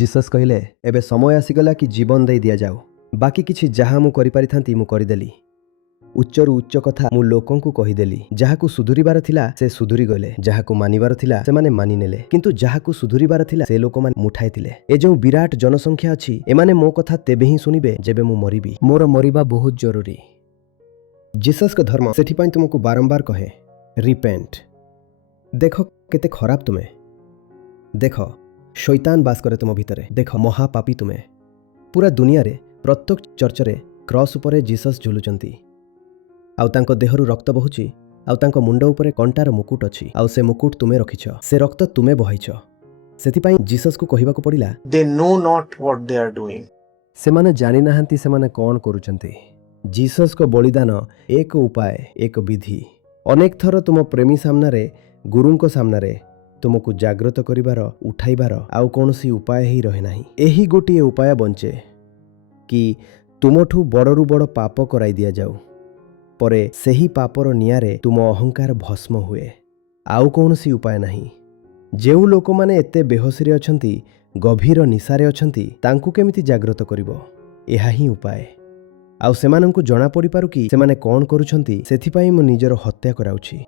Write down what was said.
Jesus कहले एबे समय आसीगला कि जीवन दे दिया जाओ बाकी किछि जहा मु करि पारिथांती मु करिदेली उच्चरु उच्च कथा मु लोकंकु कहिदेली जहाकु सुधुरिबार थिला से सुधुरी गले जहाकु मानिबार थिला से माने मानि नेले किंतु जहाकु सुधुरिबार थिला से लोक माने मुठाइथिले ए जो विराट जनसंख्या अछि एमाने मो कथा तेबे ही सुनिबे जेबे मु मरिबी मोर मरिबा बहुत जरूरी। जीसस का धर्म सेठी पई तुमको बारंबार कहे रिपेंट। देखो केते खराब तुमे देखो शैतान बास करे तुम भितरे देख महापापी तुमे पूरा दुनिया रे प्रत्येक चर्च रे क्रॉस उपरे जीसस झुलुचंती आउ तांको देहरु रक्त बहुची आउ तांको मुंड उपरे कंटार मुकुट अछि आउ से मुकुट तुमे रखिछ से रक्त तुमे बहाइछ सेति पई जीसस को कहिबाको पड़िला They know not what they are doing. से माने जानि नाहंती से माने कोन करूचंती। जीसस को बलिदान एक उपाय एक विधि अनेक थर तुम प्रेमी सामने गुरु को सामने तुमको जागृत करिबार उठाइबार आउ कोनोसी उपाय ही रहे नाही। एही गोटिए उपाय बंचे कि तुमठू बड़रू बड़ पाप कराई दिया जाऊ परे सेही पापर नियारे तुम अहंकार भस्म हुए आउ कोनोसी उपाय नाही। जेउ लोक माने एते बेहोसीरे अछंती गभीर निशारे अछंती तांकु केमिति जागृत करिवो एहा ही उपाय आउ सेमानंकु जणा पड़ी पारु कि सेमाने कोन करूछंती सेथि पई मु निजर हत्या कराउछि।